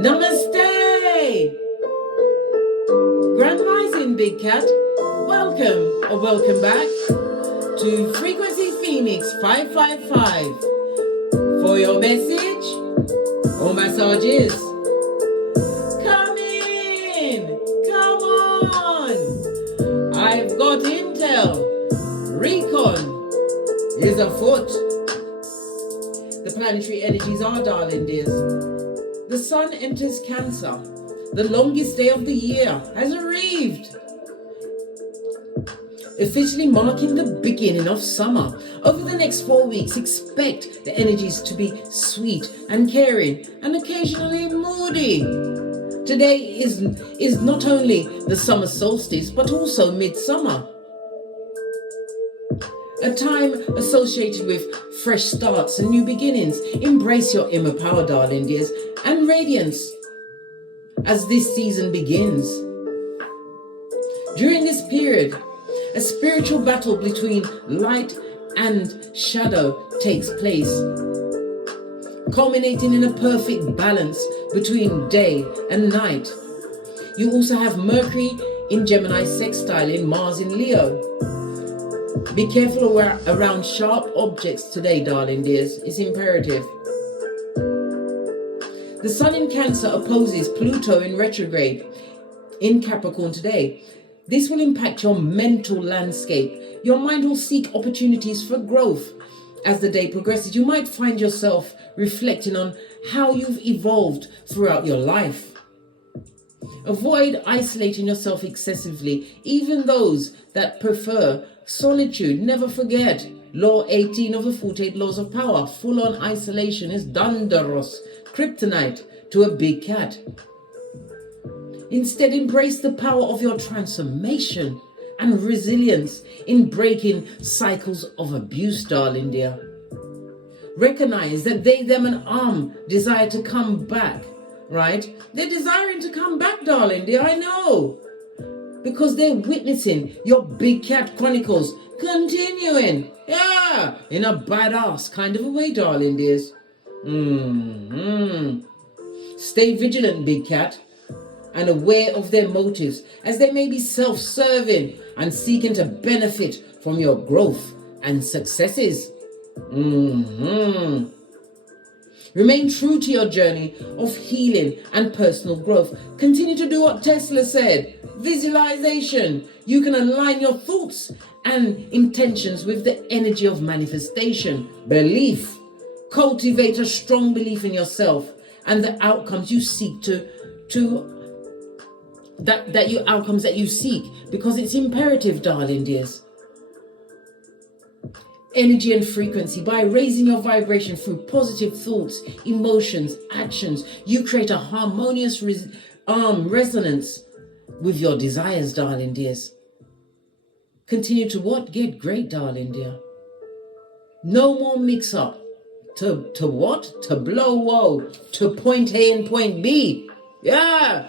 Namaste! Grand Rising, Big Cat. Welcome or welcome back to Frequency Phoenix 555 for your message or massages. Come in! Come on! I've got intel. Recon is afoot. The planetary energies are, darling dears. The sun enters Cancer. The longest day of the year has arrived, officially marking the beginning of summer. Over the next 4 weeks, expect the energies to be sweet and caring and occasionally moody. Today is not only the summer solstice, but also midsummer. A time associated with fresh starts and new beginnings. Embrace your inner power, darling dears, and radiance as this season begins. During this period, a spiritual battle between light and shadow takes place, culminating in a perfect balance between day and night. You also have Mercury in Gemini sextiling Mars in Leo. Be careful around sharp objects today, darling dears. It's imperative. The Sun in Cancer opposes Pluto in retrograde in Capricorn today. This will impact your mental landscape. Your mind will seek opportunities for growth. As the day progresses, you might find yourself reflecting on how you've evolved throughout your life. Avoid isolating yourself excessively, even those that prefer solitude. Never forget Law 18 of the 48 Laws of Power. Full-on isolation is dangerous. Kryptonite to a big cat. Instead, embrace the power of your transformation and resilience in breaking cycles of abuse, darling dear. Recognize that they, them, and desire to come back, right? They're desiring to come back, darling dear, I know. Because they're witnessing your big cat chronicles continuing. Yeah, in a badass kind of a way, darling dears. Stay vigilant, big cat, and aware of their motives, as they may be self-serving and seeking to benefit from your growth and successes. Remain true to your journey of healing and personal growth. Continue to do what Tesla said. Visualization. You can align your thoughts and intentions with the energy of manifestation. Belief. Cultivate a strong belief in yourself and the outcomes you seek outcomes that you seek, because it's imperative, darling dears. Energy and frequency. By raising your vibration through positive thoughts, emotions, actions, you create a harmonious resonance with your desires, darling dears. Continue to what? Get great, darling dear. No more mix up. To what? To blow whoa. To point A and point B. Yeah.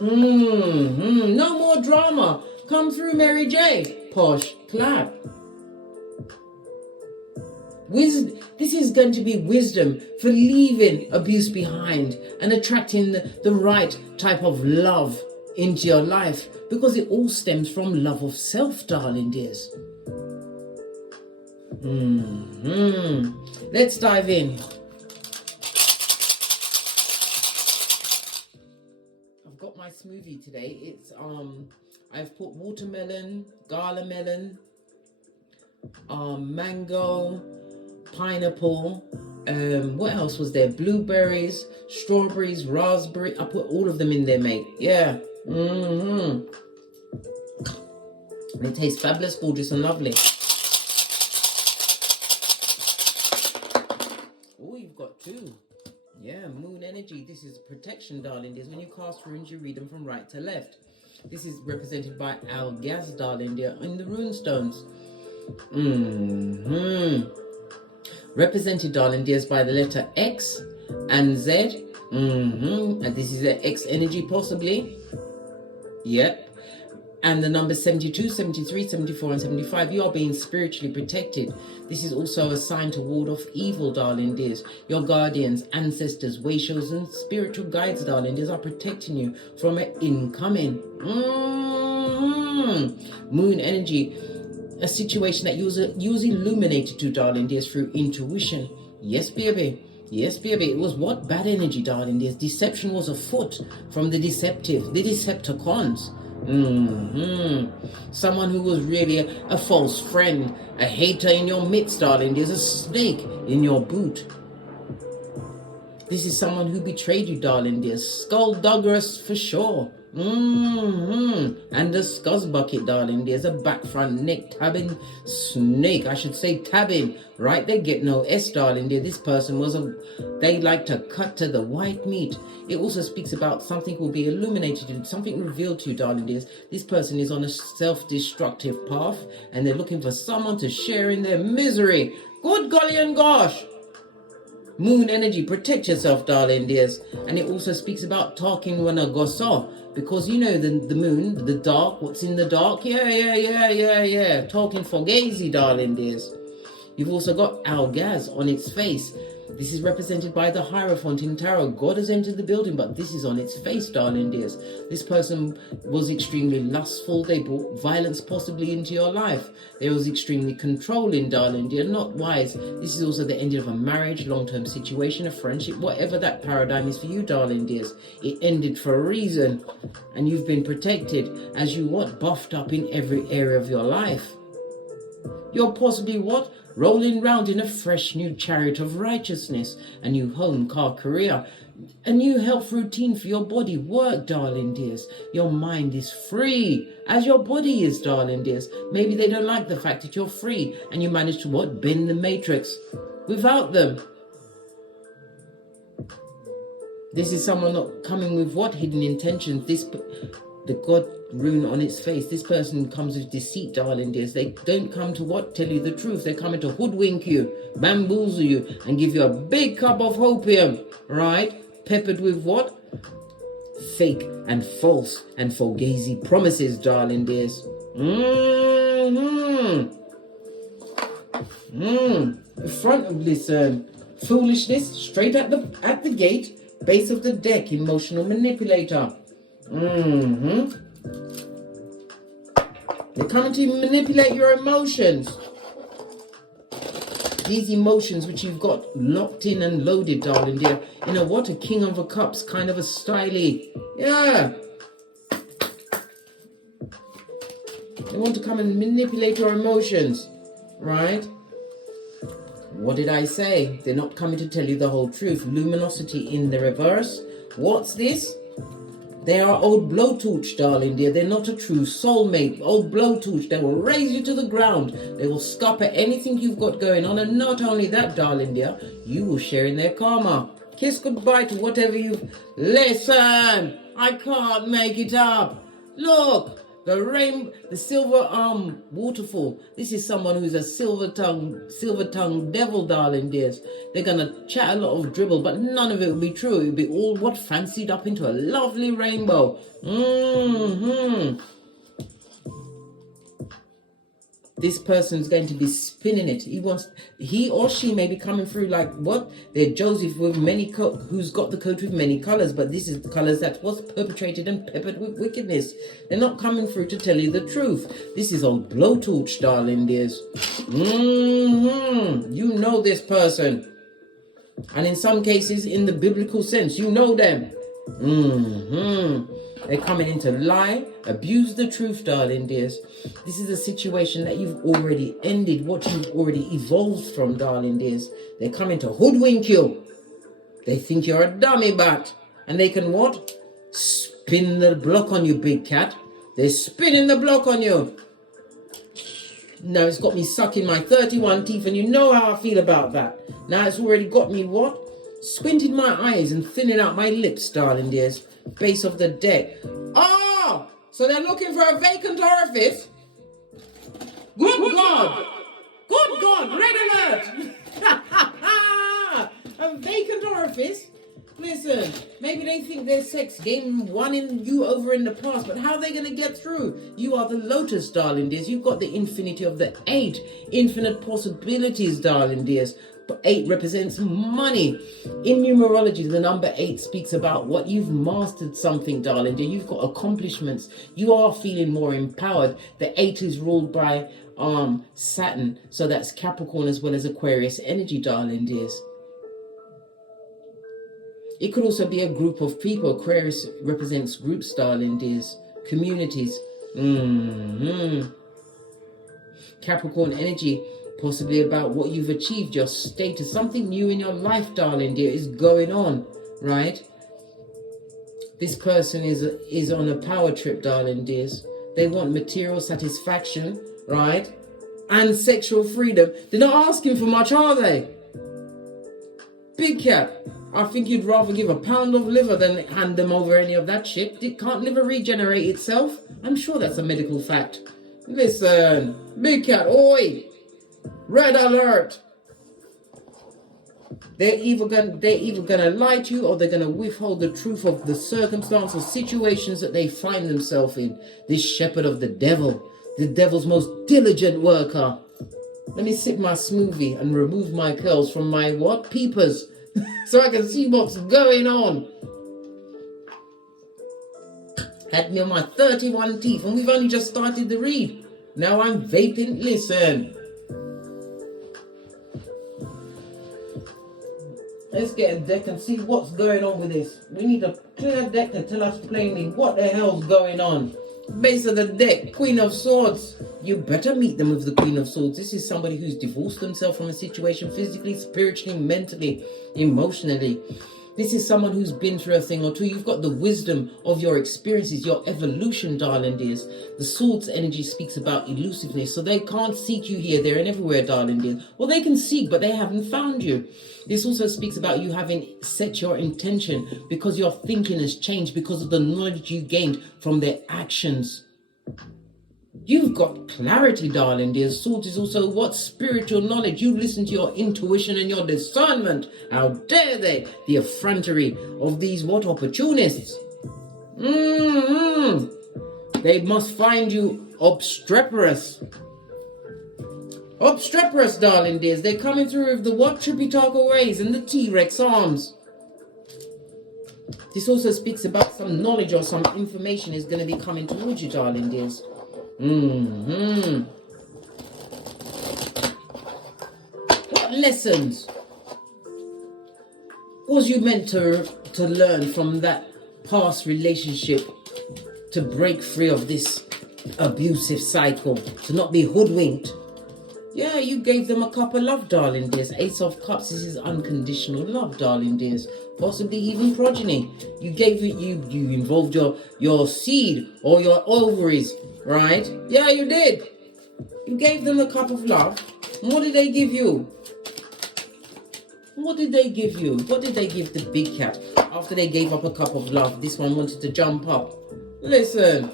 No more drama. Come through, Mary J. Posh clap. This is going to be wisdom for leaving abuse behind and attracting the right type of love into your life, because it all stems from love of self, darling dears. Let's dive in. I've got my smoothie today. It's I've put watermelon, gala melon, mango, pineapple, what else was there? Blueberries, strawberries, raspberry. I put all of them in there, mate. Yeah. They taste fabulous, gorgeous, and lovely. Oh, you've got two. Yeah, moon energy. This is protection, darling. This is when you cast runes, you read them from right to left. This is represented by Al Gas, darling dear, in the rune stones. Represented, darling dears, by the letter X and Z. And this is the X energy, possibly. Yep. And the numbers 72, 73, 74, and 75, you are being spiritually protected. This is also a sign to ward off evil, darling dears. Your guardians, ancestors, way shows, and spiritual guides, darling dears, are protecting you from an incoming moon energy. A situation that you was illuminated to, darling dears, through intuition. Yes, baby. Yes, baby. It was what? Bad energy, darling dears. Deception was afoot from the deceptive, the Decepticons. Someone who was really a false friend, a hater in your midst, darling. There's a snake in your boot. This is someone who betrayed you, darling. There's skullduggerous for sure. And the scuzz bucket, darling. There's a back front neck tabbing snake. I should say tabbing. Right? They get no S, darling. This person was they like to cut to the white meat. It also speaks about something will be illuminated and something revealed to you, darling dears. This person is on a self-destructive path and they're looking for someone to share in their misery. Good golly and gosh. Moon energy, protect yourself, darling dears. And it also speaks about talking when a gosso, because you know the moon, the dark, what's in the dark? Yeah. Talking forgazy, darling dears. You've also got Algaz on its face. This is represented by the Hierophant in Tarot. God has entered the building, but this is on its face, darling dears. This person was extremely lustful. They brought violence possibly into your life. They was extremely controlling, darling dear, not wise. This is also the ending of a marriage, long-term situation, a friendship, whatever that paradigm is for you, darling dears. It ended for a reason, and you've been protected as you buffed up in every area of your life. You're possibly rolling round in a fresh new chariot of righteousness, a new home, car, career, a new health routine for your body, work, darling dears. Your mind is free, as your body is, darling dears. Maybe they don't like the fact that you're free, and you manage to bend the matrix without them. This is someone not coming with hidden intentions. The God rune on its face. This person comes with deceit, darling dears. They don't come to tell you the truth. They're coming to hoodwink you, bamboozle you, and give you a big cup of opium, right? Peppered with fake and false and fugazi promises, darling dears. In front of this foolishness, straight at the gate, base of the deck, emotional manipulator. They're coming to manipulate your emotions. These emotions which you've got locked in and loaded, darling dear. You know what? A king of a cups, kind of a styly. Yeah. They want to come and manipulate your emotions, right? What did I say? They're not coming to tell you the whole truth. Luminosity in the reverse. What's this? They are old blowtorch, darling dear. They're not a true soulmate. Old blowtorch. They will raise you to the ground. They will scupper anything you've got going on. And not only that, darling dear, you will share in their karma. Kiss goodbye to whatever you've... Listen, I can't make it up. Look, the silver waterfall. This is someone who's a silver tongue devil, darling dears. They're gonna chat a lot of dribble, but none of it will be true. It'll be all fancied up into a lovely rainbow. This person's going to be spinning it. He or she may be coming through like They're Joseph with who's got the coat with many colors, but this is the colors that was perpetrated and peppered with wickedness. They're not coming through to tell you the truth. This is old blowtorch, darling dears. You know this person. And in some cases, in the biblical sense, you know them. They're coming in to lie, abuse the truth, darling dears. This is a situation that you've already ended, what you've already evolved from, darling dears. They're coming to hoodwink you. They think you're a dummy bat. And they can spin the block on you, big cat. They're spinning the block on you. Now it's got me sucking my 31 teeth, and you know how I feel about that. Now it's already got me squinting my eyes and thinning out my lips, darling dears. Base of the deck. Oh, so they're looking for a vacant orifice? Good God! Good God! Red alert! A vacant orifice? Listen, maybe Maybe they think their sex game won in you over in the past, but how are they going to get through? You are the lotus, darling dears. You've got the infinity of the 8. Infinite possibilities, darling dears. But 8 represents money. In numerology, the number 8 speaks about what you've mastered something, darling dear. You've got accomplishments. You are feeling more empowered. The 8 is ruled by Saturn. So that's Capricorn as well as Aquarius energy, darling dears. It could also be a group of people. Aquarius represents groups, darling dears. Communities. Capricorn energy, possibly about what you've achieved, your status. Something new in your life, darling dear, is going on, right? This person is on a power trip, darling dears. They want material satisfaction, right? And sexual freedom. They're not asking for much, are they? Big cat. I think you'd rather give a pound of liver than hand them over any of that shit. It can't liver regenerate itself. I'm sure that's a medical fact. Listen, big cat, oi! Red alert! They're either gonna lie to you, or they're gonna withhold the truth of the circumstance or situations that they find themselves in. This shepherd of the devil's most diligent worker. Let me sip my smoothie and remove my curls from my what? Peepers. So I can see what's going on. Had me on my 31 teeth and we've only just started the read. Now I'm vaping. Listen. Let's get a deck and see what's going on with this. We need a clear deck to tell us plainly what the hell's going on. Base of the deck, Queen of Swords. You better meet them with the Queen of Swords. This is somebody who's divorced themselves from a situation physically, spiritually, mentally, emotionally. This is someone who's been through a thing or two. You've got the wisdom of your experiences, your evolution, darling dears. The Swords energy speaks about elusiveness. So they can't seek you here, there, and everywhere, darling dears. Well, they can seek, but they haven't found you. This also speaks about you having set your intention because your thinking has changed because of the knowledge you gained from their actions. You've got clarity, darling dear. Swords is also what? Spiritual knowledge. You listen to your intuition and your discernment. How dare they? The effrontery of these what? Opportunists. They must find you obstreperous. Obstreperous, darling dears. They're coming through with the what? Tripitaka ways and the T-Rex arms. This also speaks about some knowledge or some information is going to be coming towards you, darling dears. What lessons was you meant to learn from that past relationship to break free of this abusive cycle, to not be hoodwinked? Yeah, you gave them a cup of love, darling dears. Ace of Cups, this is unconditional love, darling dears. Possibly even progeny. You gave it, you involved your seed or your ovaries, right? Yeah, you did. You gave them a cup of love. And what did they give you? What did they give you? What did they give the big cat? After they gave up a cup of love, this one wanted to jump up. Listen,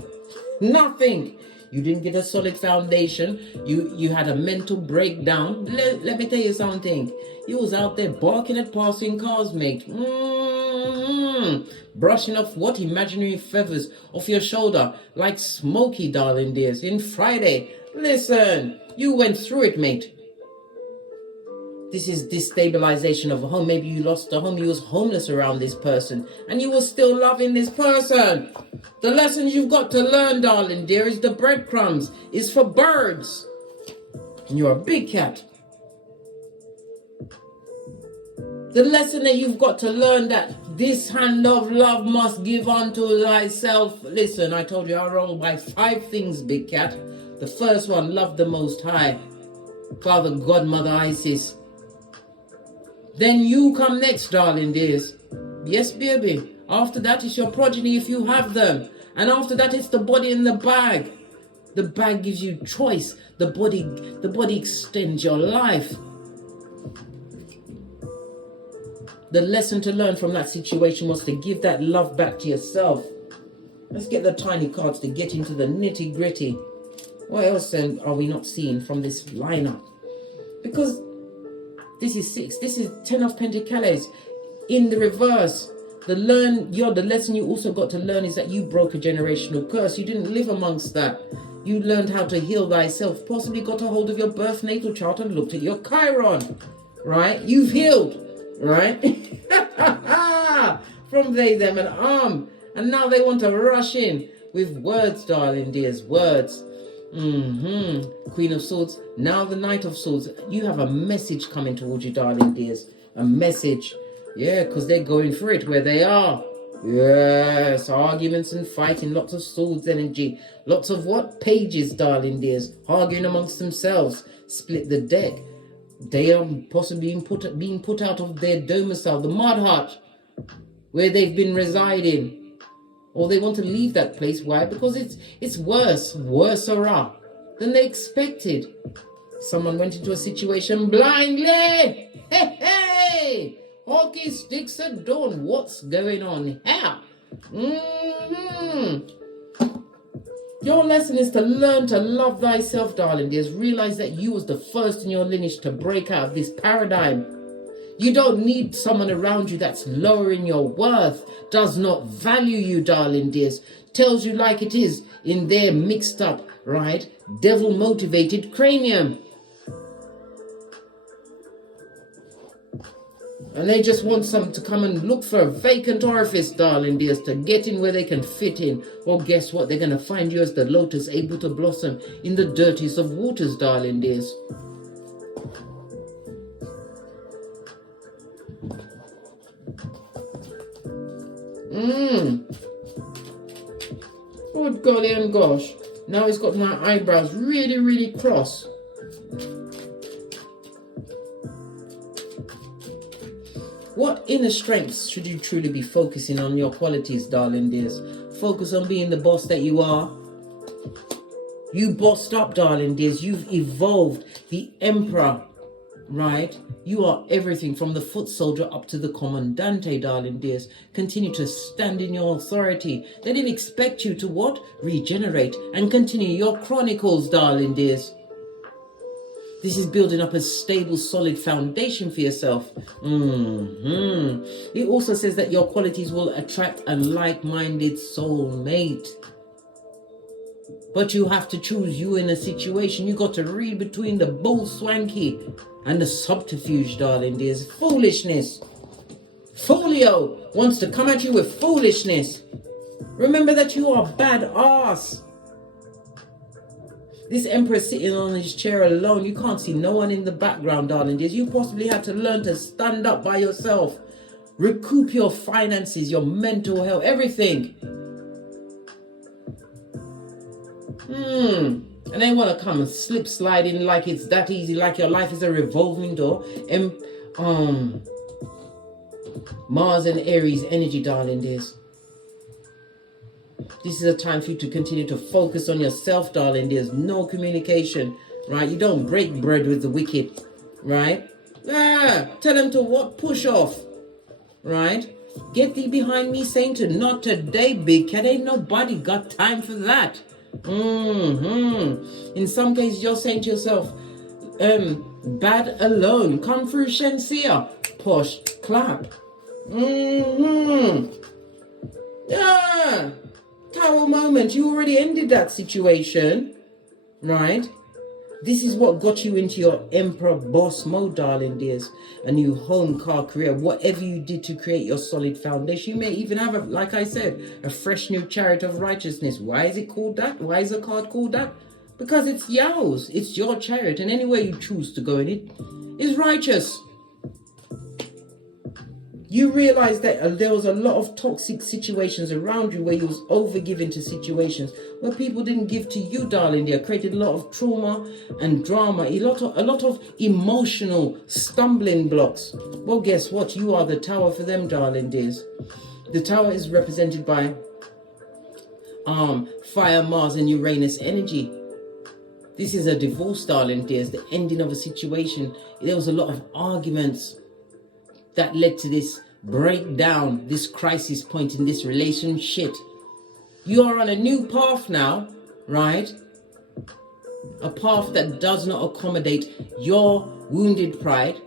nothing. You didn't get a solid foundation. You had a mental breakdown. Let me tell you something. You was out there barking at passing cars, mate. Brushing off what? Imaginary feathers off your shoulder. Like Smokey, darling dears, in Friday. Listen, you went through it, mate. This is destabilization of a home. Maybe you lost a home. You was homeless around this person. And you were still loving this person. The lessons you've got to learn, darling dear, is the breadcrumbs. Is for birds. And you're a big cat. The lesson that you've got to learn, that this hand of love must give unto thyself. Listen, I told you I roll by 5 things, big cat. The first one, love the Most High. Father, God, Mother, Isis. Then you come next, darling dears. Yes, baby. After that, it's your progeny if you have them. And after that, it's the body in the bag. The bag gives you choice. The body extends your life. The lesson to learn from that situation was to give that love back to yourself. Let's get the tiny cards to get into the nitty gritty. What else are we not seeing from this lineup? Because this is 6. This is 10 of Pentacles in the reverse. The lesson you also got to learn is that you broke a generational curse. You didn't live amongst that. You learned how to heal thyself. Possibly got a hold of your birth natal chart and looked at your Chiron. Right? You've healed. Right? From they, them, and And now they want to rush in with words, darling dears. Words. Queen of Swords. Now the Knight of Swords. You have a message coming towards you, darling dears. A message. Yeah, because they're going for it where they are. Yes, arguments and fighting, lots of swords energy, lots of what? Pages, darling dears, arguing amongst themselves, split the deck. They are possibly being put out of their domicile, the mud hut, where they've been residing. Or they want to leave that place. Why? Because it's worse than they expected. Someone went into a situation blindly. Hey! Hockey sticks at dawn. What's going on here? Your lesson is to learn to love thyself, darling dears. Realize that you was the first in your lineage to break out of this paradigm. You don't need someone around you that's lowering your worth, does not value you, darling dears, tells you like it is in their mixed up, right, devil motivated cranium. And they just want some to come and look for a vacant orifice, darling dears, to get in where they can fit in. Or guess what? They're going to find you as the lotus, able to blossom in the dirtiest of waters, darling dears. Oh, golly and gosh. Now it's got my eyebrows really, really cross. What inner strengths should you truly be focusing on your qualities, darling dears? Focus on being the boss that you are. You bossed up, darling dears. You've evolved. The emperor, right? You are everything from the foot soldier up to the commandante, darling dears. Continue to stand in your authority. They didn't expect you to what? Regenerate and continue your chronicles, darling dears. This is building up a stable, solid foundation for yourself. It also says that your qualities will attract a like-minded soulmate. But you have to choose you in a situation. You got to read between the bull swanky and the subterfuge, darling dears. Foolishness. Folio wants to come at you with foolishness. Remember that you are badass. This emperor sitting on his chair alone. You can't see no one in the background, darling dears. You possibly have to learn to stand up by yourself. Recoup your finances, your mental health, everything. And they want to come and slip slide in like it's that easy, like your life is a revolving door. Mars and Aries energy, darling dears. This is a time for you to continue to focus on yourself, darling. There's no communication, right? You don't break bread with the wicked, right? Tell them to what? Push off, right? Get thee behind me, Satan. Not today, big cat. Ain't nobody got time for that. In some cases, you're saying to yourself, bad alone. Come through Shensia. Push, clap. Yeah. Tower moment, you already ended that situation, right? This is what got you into your emperor boss mode, darling dears. A new home, car, career, whatever you did to create your solid foundation. You may even have, like I said, a fresh new chariot of righteousness. Why is it called that? Why is the card called that? Because it's yours. It's your chariot, and anywhere you choose to go in it is righteous. You realize that there was a lot of toxic situations around you where you was overgiving to situations where people didn't give to you, darling. They created a lot of trauma and drama, a lot of emotional stumbling blocks. Well, guess what? You are the tower for them, darling dears. The tower is represented by Fire, Mars, and Uranus energy. This is a divorce, darling dears, the ending of a situation. There was a lot of arguments that led to this breakdown, this crisis point in this relationship. You are on a new path now, right? A path that does not accommodate your wounded pride.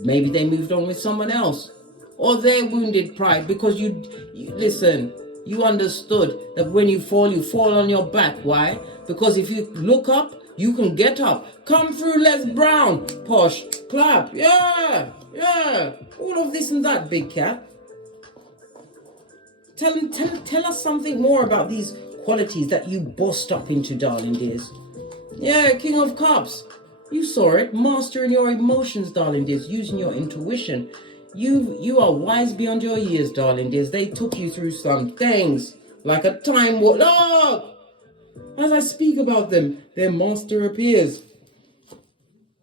Maybe they moved on with someone else. or their wounded pride, because you listen, you understood that when you fall on your back. Why? Because if you look up, you can get up. Come through, Les Brown. Posh, clap. Yeah, yeah. All of this and that, big cat. Tell us something more about these qualities that you bossed up into, darling dears. Yeah, King of Cups. You saw it. Mastering your emotions, darling dears. Using your intuition. You are wise beyond your years, darling dears. They took you through some things. Like a time warp. Oh! As I speak about them, their master appears.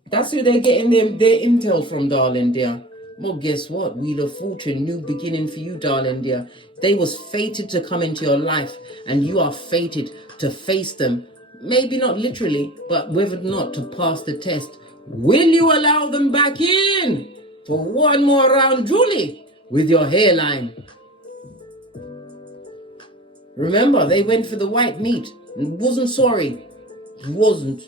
That's who they're getting their intel from, darling dear. Well, guess what? Wheel of Fortune, new beginning for you, darling dear. They was fated to come into your life, and you are fated to face them. Maybe not literally, but whether or not to pass the test. Will you allow them back in for one more round, Julie, with your hairline? Remember, they went for the white meat and wasn't sorry. Wasn't.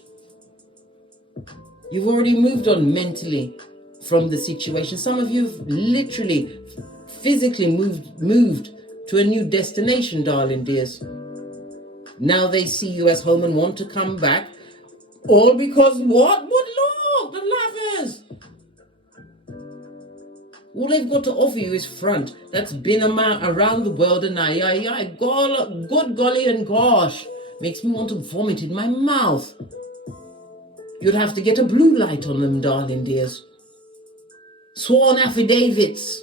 You've already moved on mentally from the situation. Some of you have literally, physically moved to a new destination, darling dears. Now they see you as home and want to come back. All because what? What? Look, the laughers. All they've got to offer you is front. That's been around the world, and good golly and gosh. Makes me want to vomit in my mouth. You'd have to get a blue light on them, darling dears. Sworn affidavits.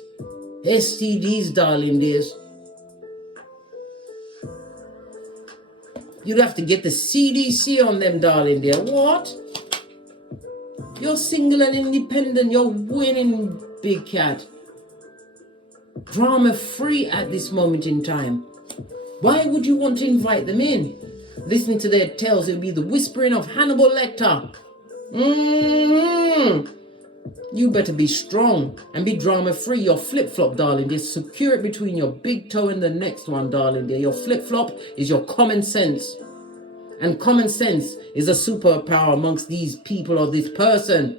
STDs, darling dears. You'd have to get the CDC on them, darling dear. What? You're single and independent. You're winning, big cat. Drama free at this moment in time. Why would you want to invite them in? Listening to their tales, it would be the whispering of Hannibal Lecter. You better be strong and be drama free. Your flip-flop, darling dear. Secure it between your big toe and the next one, darling dear. Your flip-flop is your common sense. And common sense is a superpower amongst these people or this person.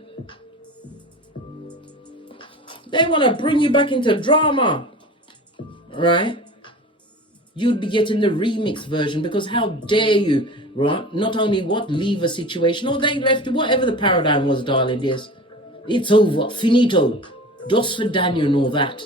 They want to bring you back into drama. Right? You'd be getting the remix version, because how dare you, right? Not only leave a situation, or they left, whatever the paradigm was, darling dears. It's over, finito, dos for Daniel and all that.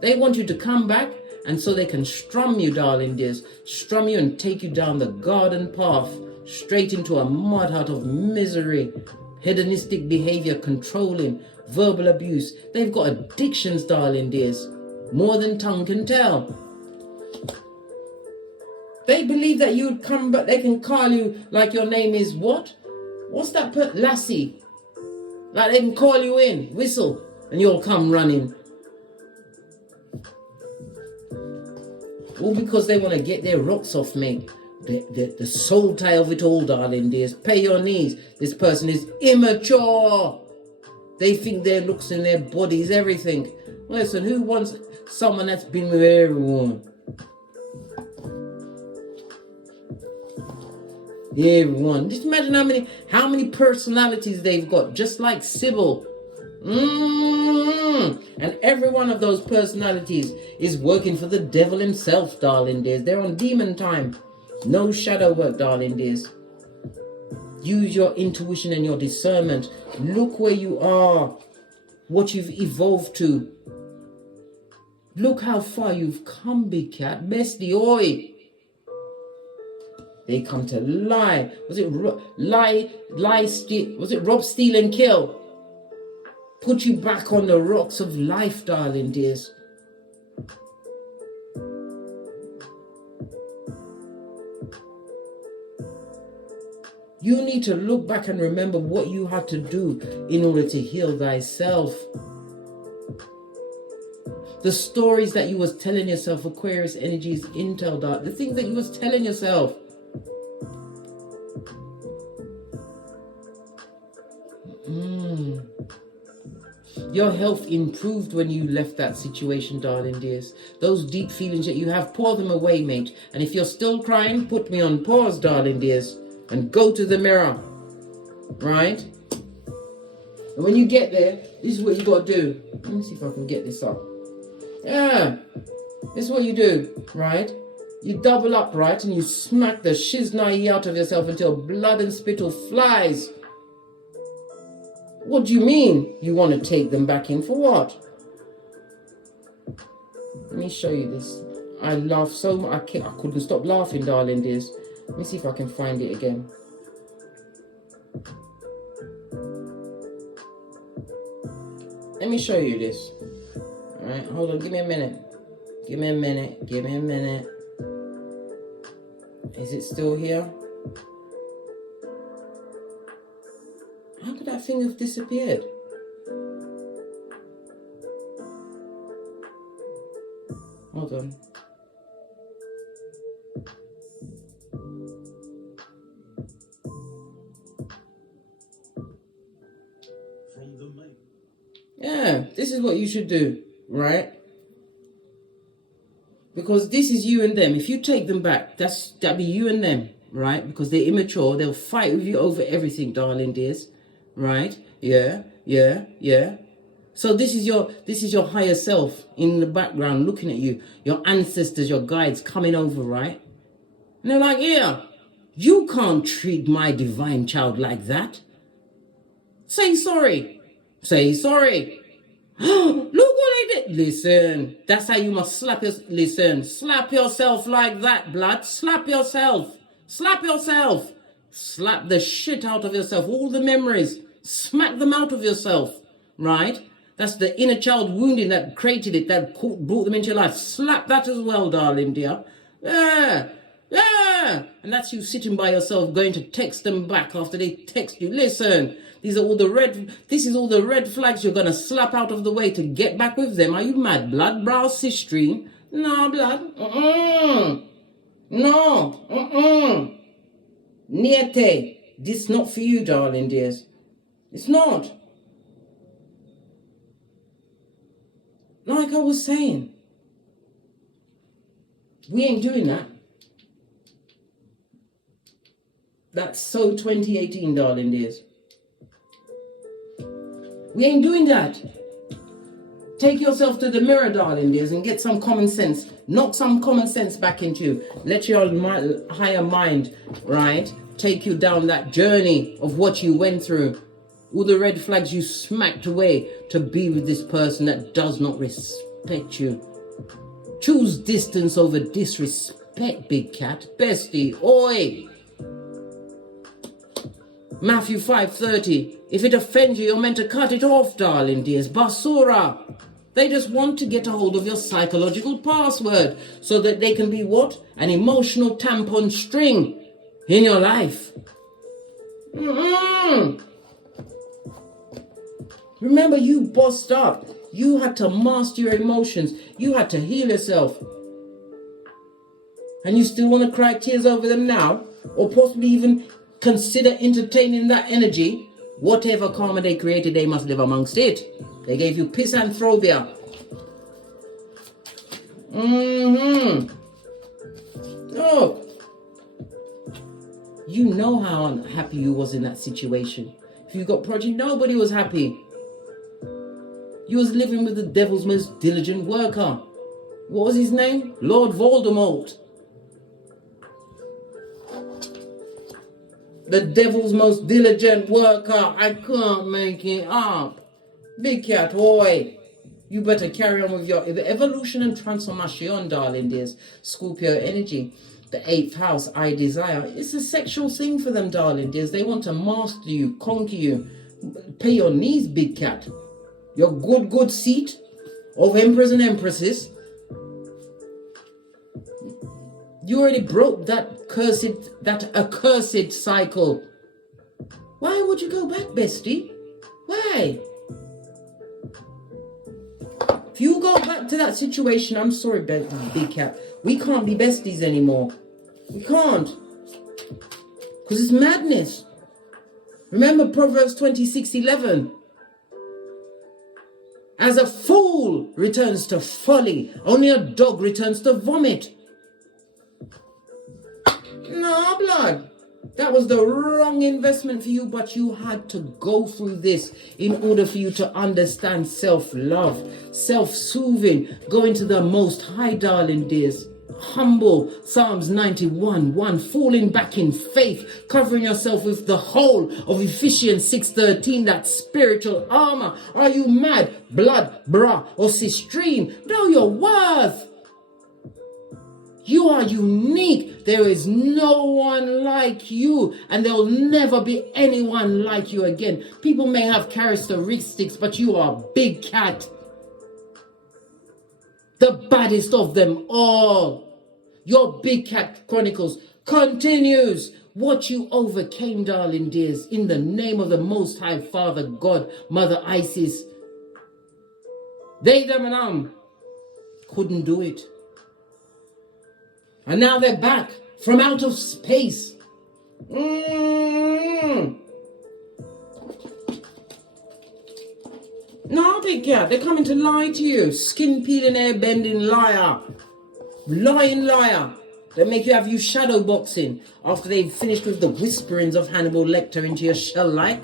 They want you to come back, and so they can strum you, darling dears. Strum you and take you down the garden path, straight into a mud hut of misery, hedonistic behavior, controlling, verbal abuse. They've got addictions, darling dears. More than tongue can tell. They believe that you'd come, but they can call you like your name is what? What's that lassie? Like they can call you in, whistle, and you'll come running. All because they want to get their rocks off, mate. The soul tie of it all, darling dears. Pay your knees. This person is immature. They think their looks and their bodies, everything. Listen, who wants someone that's been with everyone? Everyone. Just imagine how many personalities they've got, just like Sybil. And every one of those personalities is working for the devil himself, darling dears. They're on demon time. No shadow work, darling dears. Use your intuition and your discernment. Look where you are, what you've evolved to. Look how far you've come, big cat. Bestie, oi. They come to lie. Was it rob, steal, and kill? Put you back on the rocks of life, darling dears. You need to look back and remember what you had to do in order to heal thyself. The stories that you was telling yourself, Aquarius energies, intel, dark, the things that you was telling yourself. Your health improved when you left that situation, darling dears. Those deep feelings that you have, pour them away, mate. And if you're still crying, put me on pause, darling dears, and go to the mirror. Right? And when you get there, this is what you got to do. Let me see if I can get this up. Yeah. This is what you do, right? You double up, right? And you smack the shiznai out of yourself until blood and spittle flies. What do you mean you want to take them back in for what? Let me show you this. I laugh so much. I couldn't stop laughing, darling dears. Let me see if I can find it again. Let me show you this. Alright, hold on. Give me a minute. Give me a minute. Give me a minute. Is it still here? How could that thing have disappeared? Hold on. Yeah, this is what you should do, right? Because this is you and them. If you take them back, that'd be you and them, right? Because they're immature. They'll fight with you over everything, darling dears, right? Yeah. So this is your higher self in the background looking at you. Your ancestors, your guides coming over, right? And they're like, yeah, you can't treat my divine child like that. Say sorry. Say sorry. Look what I did. Listen, that's how you must slap yourself. Listen, slap yourself like that, blood. Slap yourself. Slap yourself. Slap the shit out of yourself. All the memories. Smack them out of yourself. Right? That's the inner child wounding that created it, that brought them into your life. Slap that as well, darling dear. Yeah. And that's you sitting by yourself going to text them back after they text you. Listen, this is all the red flags you're going to slap out of the way to get back with them. Are you mad, blood? Brow sistering? No, blood. No. Niente. This not for you, darling dears. It's not. Like I was saying, we ain't doing that. That's so 2018, darling dears. We ain't doing that. Take yourself to the mirror, darling dears, and get some common sense. Knock some common sense back into you. Let your higher mind, right, take you down that journey of what you went through. All the red flags you smacked away to be with this person that does not respect you. Choose distance over disrespect, big cat. Bestie, oi. Matthew 5:30. If it offends you, you're meant to cut it off, darling dears. Basura. They just want to get a hold of your psychological password so that they can be what? An emotional tampon string in your life. Remember, you bossed up. You had to master your emotions. You had to heal yourself. And you still want to cry tears over them now? Or possibly even consider entertaining that energy? Whatever karma they created, they must live amongst it. They gave you pisanthropia. Oh. You know how unhappy you was in that situation. If you got project, nobody was happy. You was living with the devil's most diligent worker. What was his name? Lord Voldemort. The devil's most diligent worker. I can't make it up. Big cat, oi. You better carry on with your evolution and transformation, darling dears. Scorpio energy. The 8th house, I desire. It's a sexual thing for them, darling dears. They want to master you, conquer you. Pay your knees, big cat. Your good seat of emperors and empresses. You already broke that accursed cycle. Why would you go back, bestie? Why? If you go back to that situation, I'm sorry, big cat. We can't be besties anymore. We can't. Because it's madness. Remember Proverbs 26:11. As a fool returns to folly, only a dog returns to vomit. No, blood. That was the wrong investment for you, but you had to go through this in order for you to understand self-love, self-soothing, going to the Most High, darling dears. Humble, Psalms 91:1, falling back in faith, covering yourself with the whole of Ephesians 6:13, that spiritual armor. Are you mad? Blood, bra, or sistrine? Know your worth. You are unique. There is no one like you, and there will never be anyone like you again. People may have characteristics, but you are big cat. The baddest of them all. Your Big Cat Chronicles continues what you overcame, darling dears, in the name of the Most High Father God, Mother Isis. They, them, and couldn't do it. And now they're back from out of space. No, Big Cat, they're coming to lie to you. Skin peeling, air bending liar. Lying liar. They make you have you shadow boxing after they've finished with the whisperings of Hannibal Lecter into your shell like.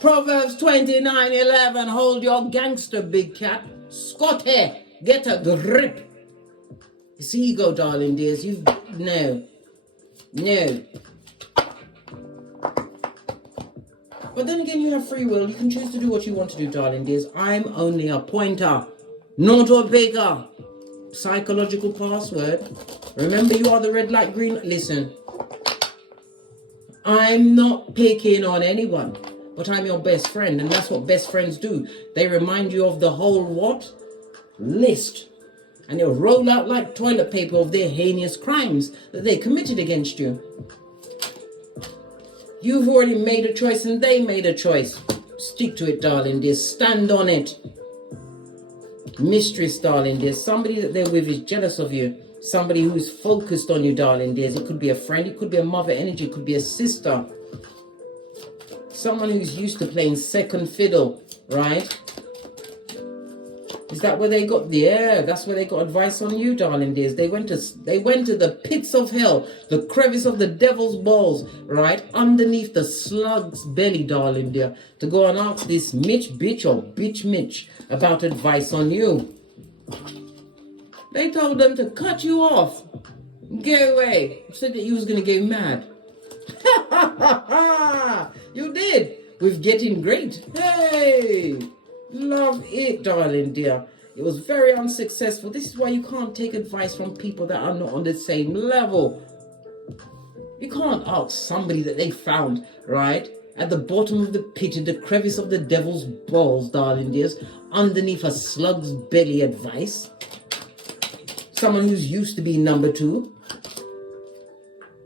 Proverbs 29:11. Hold your gangster, Big Cat. Scotty, get a grip. You see you go, darling dears. No. But then again, you have free will. You can choose to do what you want to do, darling dears. I'm only a pointer, not a baker. Psychological password. Remember, you are the red light, green. Listen, I'm not picking on anyone, but I'm your best friend, and that's what best friends do. They remind you of the whole what? List. And they'll roll out like toilet paper of their heinous crimes that they committed against you. You've already made a choice and they made a choice. Stick to it, darling dear. Stand on it. Mistress, darling dear. Somebody that they're with is jealous of you. Somebody who's focused on you, darling dears. It could be a friend. It could be a mother energy. It could be a sister. Someone who's used to playing second fiddle, right? Is that where they got? Yeah, that's where they got advice on you, darling dears. They went to the pits of hell, the crevice of the devil's balls, right? Underneath the slug's belly, darling dear, to go and ask this Mitch bitch or bitch Mitch about advice on you. They told them to cut you off. Get away. Said that you was going to get mad. You did. With getting great. Hey. Love it, darling dear. It was very unsuccessful. This is why you can't take advice from people that are not on the same level. You can't ask somebody that they found, right, at the bottom of the pit, in the crevice of the devil's balls, darling dears, underneath a slug's belly advice. Someone who's used to be number two.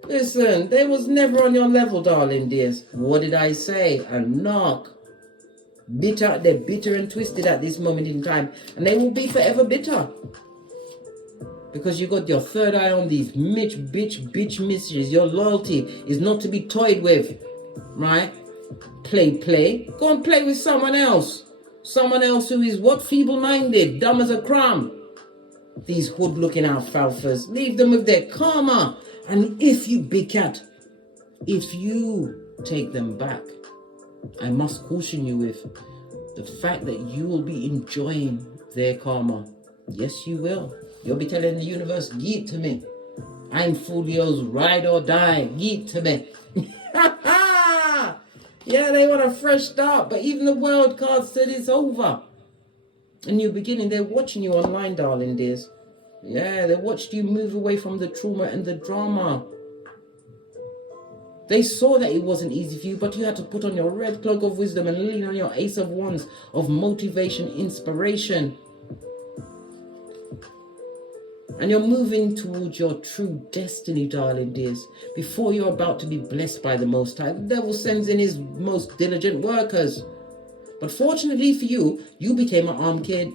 Listen, they was never on your level, darling dears. What did I say? A knock. Bitter, they're bitter and twisted at this moment in time, and they will be forever bitter. Because you got your third eye on these bitch mysteries. Your loyalty is not to be toyed with, right? Play. Go and play with someone else. Someone else who is what? Feeble-minded, dumb as a crumb. These hood-looking alfalfas, leave them with their karma. And if you, big cat, if you take them back, I must caution you with the fact that you will be enjoying their karma. Yes, you will. You'll be telling the universe, give it to me. I'm Fulio's ride or die. Give it to me. Yeah, they want a fresh start, but even the world card said it's over. A new beginning. They're watching you online, darling dears. Yeah, they watched you move away from the trauma and the drama. They saw that it wasn't easy for you, but you had to put on your red cloak of wisdom and lean on your ace of wands of motivation, inspiration. And you're moving towards your true destiny, darling dears. Before you're about to be blessed by the Most High, the devil sends in his most diligent workers. But fortunately for you, you became an armchair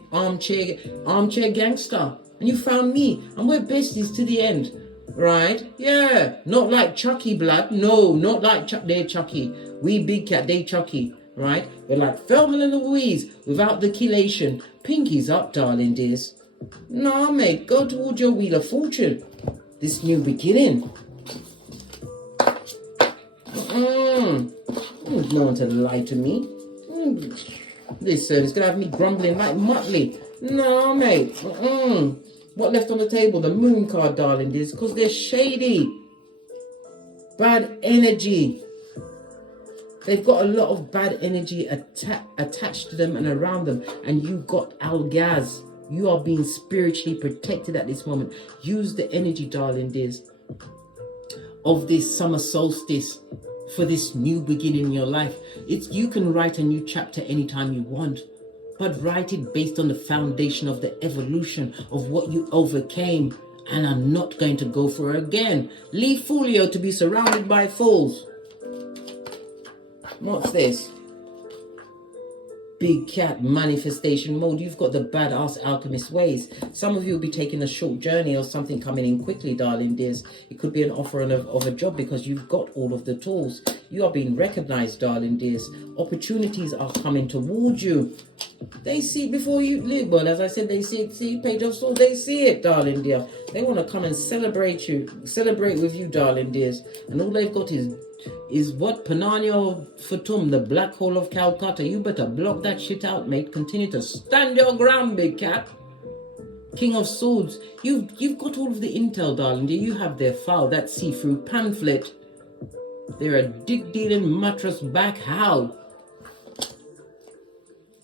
gangster. And you found me, and we're besties to the end. Right? Yeah. Not like Chucky blood. No, not like they're Chucky. We big cat, they Chucky. Right? We're like Thelma and Louise without the chelation. Pinky's up, darling dears. Nah, mate, go towards your wheel of fortune. This new beginning. No one to lie to me. Listen, it's going to have me grumbling like Muttley. No, mate. What left on the table? The moon card, darling, dears, because they're shady. Bad energy. They've got a lot of bad energy attached to them and around them. And you got Algaz. You are being spiritually protected at this moment. Use the energy, darling dears, of this summer solstice for this new beginning in your life. You can write a new chapter anytime you want, but write it based on the foundation of the evolution of what you overcame and are not going to go for again. Leave Folio to be surrounded by fools. What's this? Big cat manifestation mode. You've got the badass alchemist ways. Some of you will be taking a short journey or something coming in quickly, darling dears. It could be an offer of a job because you've got all of the tools. You are being recognized, darling dears. Opportunities are coming towards you. They see it before you live. Well, as I said, they see it, page of soul. They see it, darling dear. They want to come and celebrate with you, darling dears. And all they've got is what? Panano Fatum, the black hole of Calcutta. You better block that shit out, mate. Continue to stand your ground, big cat. King of Swords. You've got all of the intel, darling dear. You have their file, that see-through pamphlet. They're a dick-dealing mattress back. How?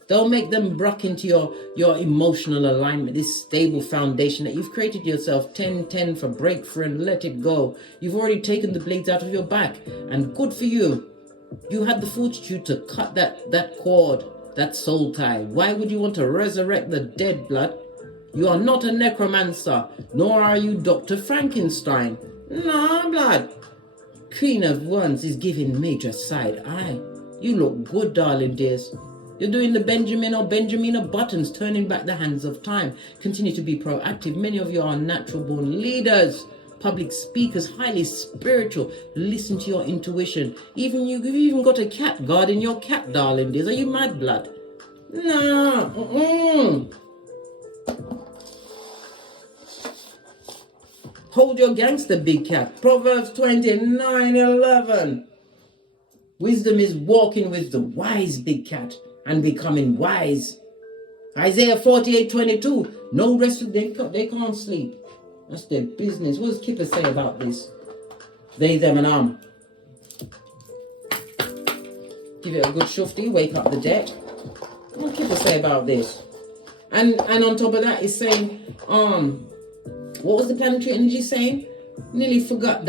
Don't make them bruck into your emotional alignment, this stable foundation that you've created yourself. 10-10 for breakthrough and let it go. You've already taken the blades out of your back, and good for you. You had the fortitude to cut that cord, that soul tie. Why would you want to resurrect the dead, blood? You are not a necromancer, nor are you Dr. Frankenstein. No, blood. Queen of Wands is giving major side eye. You look good, darling dears. You're doing the Benjamin Buttons, turning back the hands of time. Continue to be proactive. Many of you are natural born leaders, public speakers, highly spiritual. Listen to your intuition. You've even got a cat guarding your cat, darling dears. Are you mad, blood? No. Hold your gangster, big cat. Proverbs 29:11. Wisdom is walking with the wise, big cat, and becoming wise. Isaiah 48:22. No rest, they can't sleep. That's their business. What does Kipper say about this? They, them, and Give it a good shufty. Wake up the deck. What does Kipper say about this? And on top of that, it's saying, what was the planetary energy saying? Nearly forgot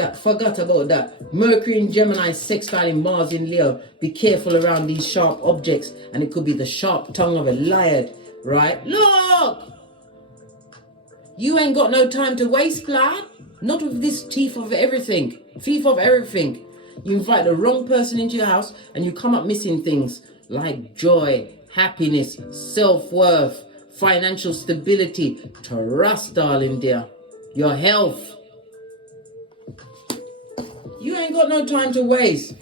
about that. Mercury in Gemini, sextile in Mars in Leo. Be careful around these sharp objects, and it could be the sharp tongue of a lion, right? Look! You ain't got no time to waste, lad. Not with this thief of everything. Thief of everything. You invite the wrong person into your house, and you come up missing things like joy, happiness, self-worth, financial stability, trust, darling dear, your health. You ain't got no time to waste.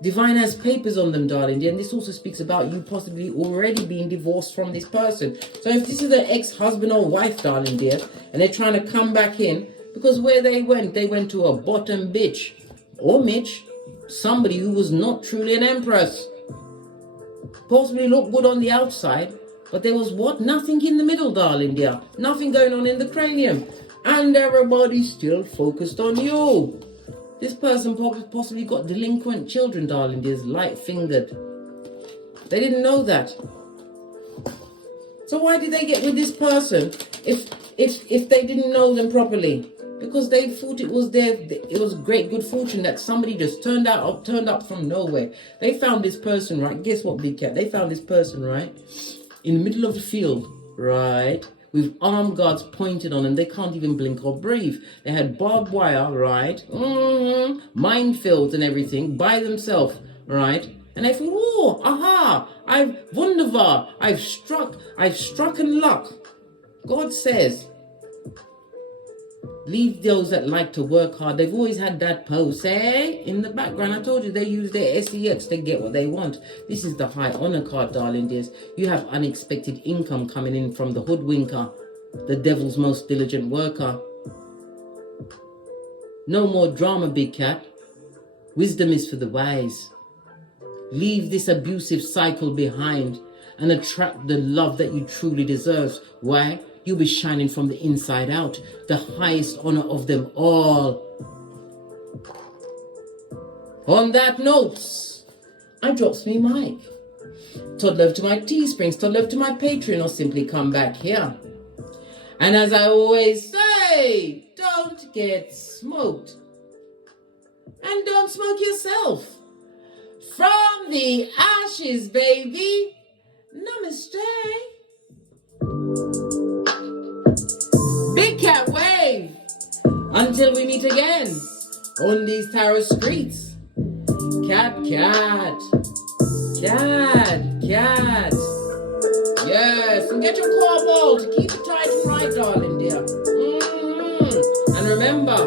Divine has papers on them, darling dear, and this also speaks about you possibly already being divorced from this person. So if this is an ex-husband or wife, darling dear, and they're trying to come back in, because where they went to a bottom bitch or Mitch, somebody who was not truly an empress. Possibly looked good on the outside, but there was what? Nothing in the middle, darling dear. Nothing going on in the cranium. And everybody's still focused on you. This person possibly got delinquent children, darling dears, light-fingered. They didn't know that. So why did they get with this person if they didn't know them properly? Because they thought it was great good fortune that somebody just turned up from nowhere. They found this person, right? Guess what, big cat? They found this person, right? In the middle of the field, right? With armed guards pointed on them. They can't even blink or breathe. They had barbed wire, right? Minefields and everything by themselves, right? And they thought, oh, aha, I've struck in luck. God says, leave those that like to work hard. They've always had that pose, eh? In the background, I told you they use their SEX to get what they want. This is the high honor card, darling dears. You have unexpected income coming in from the hoodwinker, the devil's most diligent worker. No more drama, big cat. Wisdom is for the wise. Leave this abusive cycle behind and attract the love that you truly deserve. Why? You'll be shining from the inside out, the highest honor of them all. On that note, I drops me mic. Todd love to my Teesprings, Todd love to my Patreon, or simply come back here. And as I always say, don't get smoked. And don't smoke yourself. From the ashes, baby. Namaste. Big cat wave. Until we meet again on these tarot streets. Cat, cat. Cat, cat. Yes, and get your claw ball to keep it tight and right, darling dear. And remember,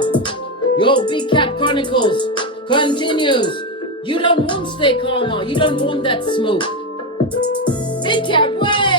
your Big Cat Chronicles continues. You don't want stay calmer. You don't want that smoke. Big Cat, wait!